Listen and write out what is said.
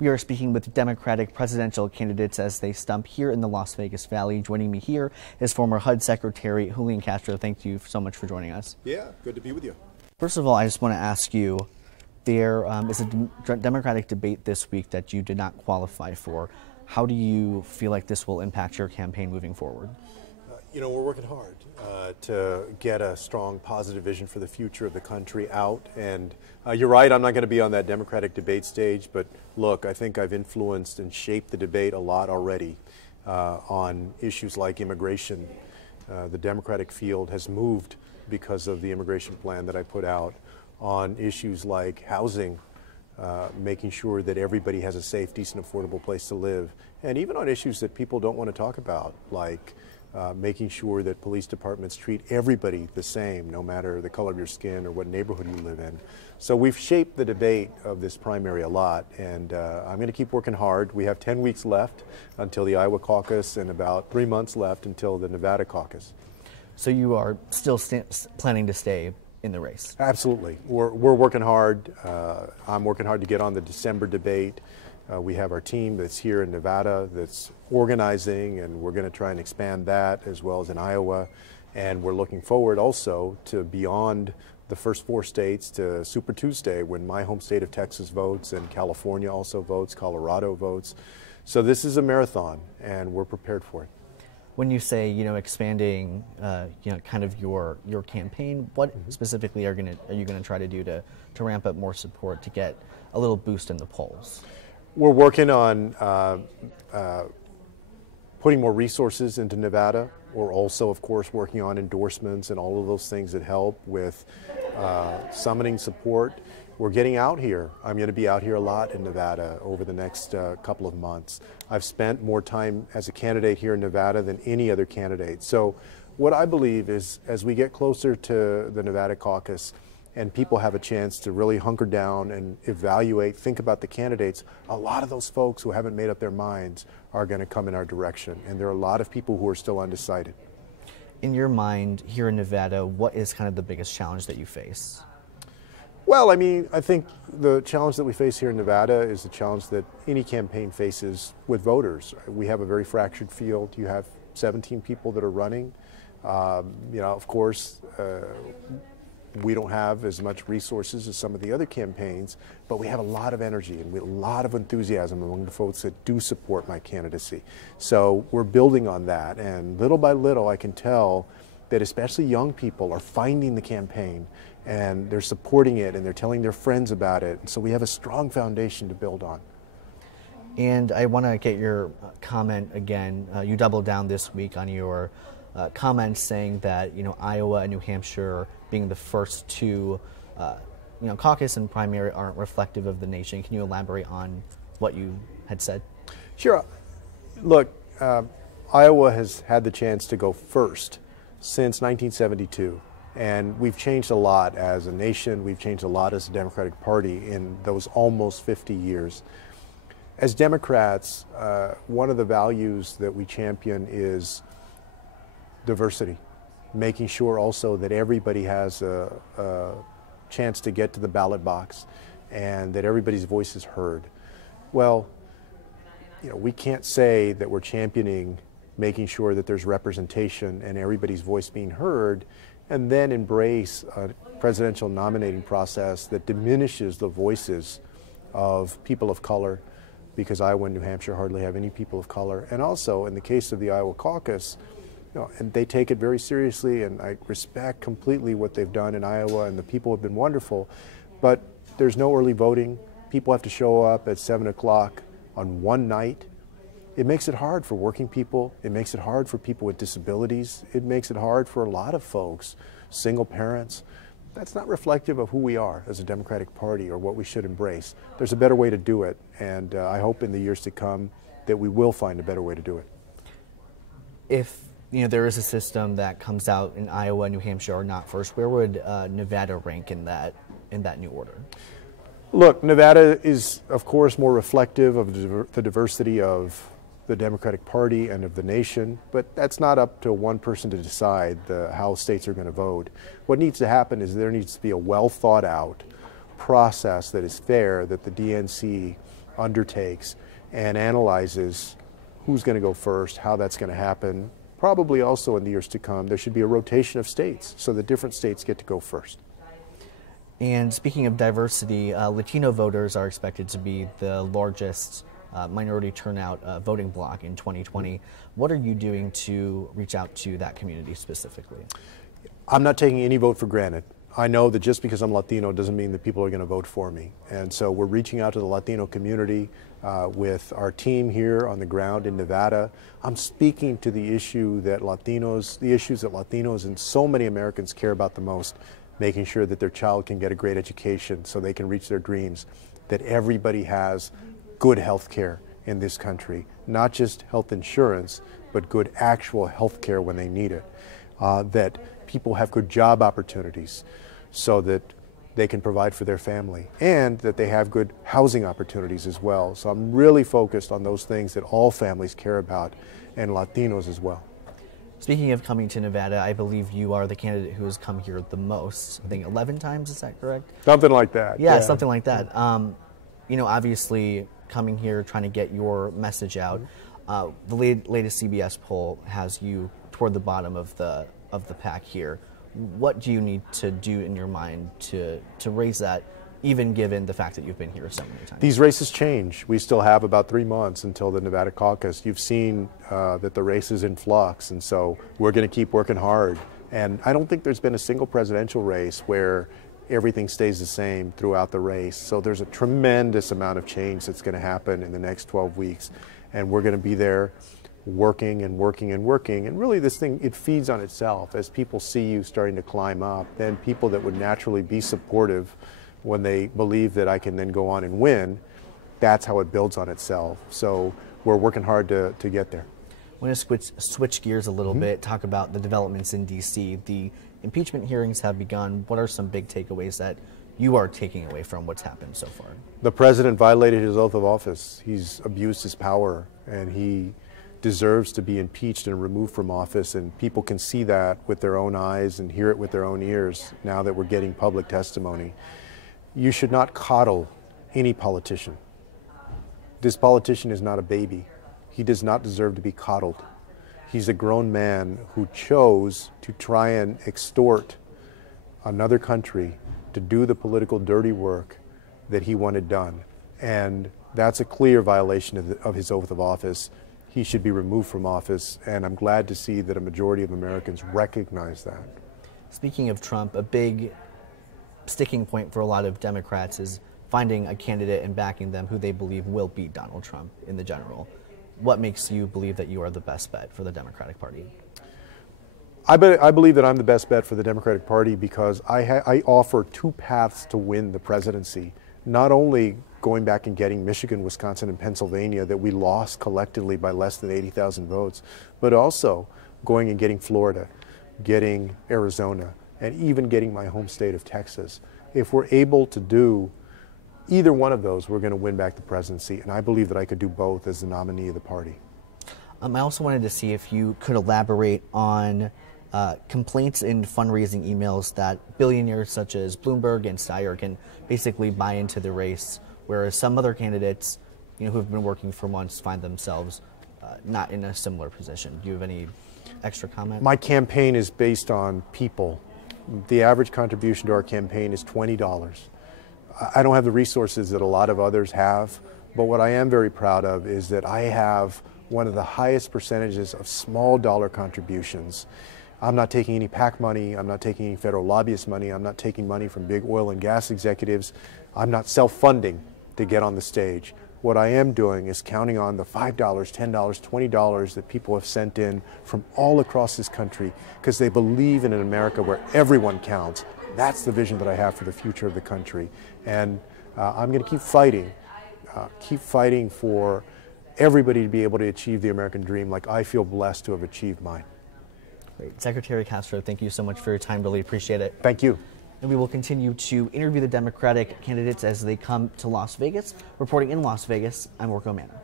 We are speaking with Democratic presidential candidates as they stump here in the Las Vegas Valley. Joining me here is former HUD Secretary Julian Castro. Thank you so much for joining us. Yeah, good to be with you. First of all, I just want to ask you, there is a Democratic debate this week that you did not qualify for. How do you feel like this will impact your campaign moving forward? You know, we're working hard to get a strong, positive vision for the future of the country out. And you're right, I'm not going to be on that Democratic debate stage. But look, I think I've influenced and shaped the debate a lot already on issues like immigration. The Democratic field has moved because of the immigration plan that I put out on issues like housing, making sure that everybody has a safe, decent, affordable place to live. And even on issues that people don't want to talk about, like making sure that police departments treat everybody the same, no matter the color of your skin or what neighborhood you live in. So we've shaped the debate of this primary a lot, and I'm going to keep working hard. We have 10 weeks left until the Iowa caucus and about 3 months left until the Nevada caucus. So you are still planning to stay in the race? Absolutely. We're working hard. I'm working hard to get on the December debate. We have our team that's here in Nevada that's organizing, and we're going to try and expand that as well as in Iowa. And we're looking forward also to beyond the first 4 states to Super Tuesday, when my home state of Texas votes and California also votes, Colorado votes. So this is a marathon, and we're prepared for it. When you say, expanding, kind of your campaign, what specifically are you going to try to do to ramp up more support to get a little boost in the polls? We're working on putting more resources into Nevada. We're also, of course, working on endorsements and all of those things that help with summoning support. We're getting out here. I'm going to be out here a lot in Nevada over the next couple of months. I've spent more time as a candidate here in Nevada than any other candidate. So what I believe is, as we get closer to the Nevada caucus and people have a chance to really hunker down and evaluate, think about the candidates, a lot of those folks who haven't made up their minds are going to come in our direction. And there are a lot of people who are still undecided. In your mind, here in Nevada, what is kind of the biggest challenge that you face? Well, I mean, I think the challenge that we face here in Nevada is the challenge that any campaign faces with voters. We have a very fractured field. You have 17 people that are running. Of course, we don't have as much resources as some of the other campaigns, but we have a lot of energy and a lot of enthusiasm among the folks that do support my candidacy. So we're building on that, and little by little I can tell that especially young people are finding the campaign and they're supporting it and they're telling their friends about it. So we have a strong foundation to build on. And I want to get your comment again. You doubled down this week on your comments saying that Iowa and New Hampshire being the first 2 caucus and primary aren't reflective of the nation. Can you elaborate on what you had said? Sure. Look, Iowa has had the chance to go first since 1972. And we've changed a lot as a nation. We've changed a lot as a Democratic Party in those almost 50 years. As Democrats, one of the values that we champion is diversity, making sure also that everybody has a chance to get to the ballot box and that everybody's voice is heard. Well, we can't say that we're championing making sure that there's representation and everybody's voice being heard and then embrace a presidential nominating process that diminishes the voices of people of color, because Iowa and New Hampshire hardly have any people of color. And also, in the case of the Iowa caucus, and they take it very seriously, and I respect completely what they've done in Iowa, and the people have been wonderful, but there's no early voting. People have to show up at 7 o'clock on one night. It makes it hard for working people. It makes it hard for people with disabilities. It makes it hard for a lot of folks, single parents. That's not reflective of who we are as a Democratic Party or what we should embrace. There's a better way to do it, and I hope in the years to come that we will find a better way to do it. If there is a system that comes out in Iowa and New Hampshire are not first, where would Nevada rank in that new order? Look, Nevada is, of course, more reflective of the diversity of the Democratic Party and of the nation, but that's not up to one person to decide how states are going to vote. What needs to happen is there needs to be a well thought out process that is fair, that the DNC undertakes and analyzes who's going to go first, how that's going to happen. Probably also in the years to come, there should be a rotation of states so that different states get to go first. And speaking of diversity, Latino voters are expected to be the largest minority turnout voting bloc in 2020. What are you doing to reach out to that community specifically? I'm not taking any vote for granted. I know that just because I'm Latino doesn't mean that people are going to vote for me. And so we're reaching out to the Latino community with our team here on the ground in Nevada. I'm speaking to the issues that Latinos and so many Americans care about the most, making sure that their child can get a great education so they can reach their dreams, that everybody has good health care in this country, not just health insurance, but good actual health care when they need it, that people have good job opportunities so that they can provide for their family, and that they have good housing opportunities as well. So I'm really focused on those things that all families care about, and Latinos as well. Speaking of coming to Nevada, I believe you are the candidate who has come here the most. I think 11 times, is that correct? Something like that. Yeah, something like that. You know, obviously coming here, trying to get your message out. The latest CBS poll has you toward the bottom of the pack here. What do you need to do in your mind to raise that, even given the fact that you've been here so many times? These races change. We still have about 3 months until the Nevada caucus. You've seen that the race is in flux, and so we're going to keep working hard. And I don't think there's been a single presidential race where everything stays the same throughout the race. So there's a tremendous amount of change that's going to happen in the next 12 weeks. And we're going to be there working and working and working. And really this thing, it feeds on itself. As people see you starting to climb up, then people that would naturally be supportive when they believe that I can then go on and win, that's how it builds on itself. So we're working hard to get there. I want to switch gears a little bit, talk about the developments in D.C. The impeachment hearings have begun. What are some big takeaways that you are taking away from what's happened so far? The president violated his oath of office. He's abused his power, and he deserves to be impeached and removed from office, and people can see that with their own eyes and hear it with their own ears now that we're getting public testimony. You should not coddle any politician. This politician is not a baby. He does not deserve to be coddled. He's a grown man who chose to try and extort another country to do the political dirty work that he wanted done. And that's a clear violation of his oath of office. He should be removed from office, and I'm glad to see that a majority of Americans recognize that. Speaking of Trump, a big sticking point for a lot of Democrats is finding a candidate and backing them who they believe will beat Donald Trump in the general. What makes you believe that you are the best bet for the Democratic Party? I believe that I'm the best bet for the Democratic Party because I offer two paths to win the presidency. Not only going back and getting Michigan, Wisconsin, and Pennsylvania that we lost collectively by less than 80,000 votes, but also going and getting Florida, getting Arizona, and even getting my home state of Texas. If we're able to do either one of those, we're going to win back the presidency, and I believe that I could do both as the nominee of the party. I also wanted to see if you could elaborate on complaints in fundraising emails that billionaires such as Bloomberg and Steyer can basically buy into the race, whereas some other candidates, who have been working for months find themselves not in a similar position. Do you have any extra comment? My campaign is based on people. The average contribution to our campaign is $20. I don't have the resources that a lot of others have, but what I am very proud of is that I have one of the highest percentages of small dollar contributions. I'm not taking any PAC money, I'm not taking any federal lobbyist money, I'm not taking money from big oil and gas executives, I'm not self-funding to get on the stage. What I am doing is counting on the $5, $10, $20 that people have sent in from all across this country because they believe in an America where everyone counts. That's the vision that I have for the future of the country. And I'm going to keep fighting for everybody to be able to achieve the American dream like I feel blessed to have achieved mine. Great. Secretary Castro, thank you so much for your time. Really appreciate it. Thank you. And we will continue to interview the Democratic candidates as they come to Las Vegas. Reporting in Las Vegas, I'm Orko Manna.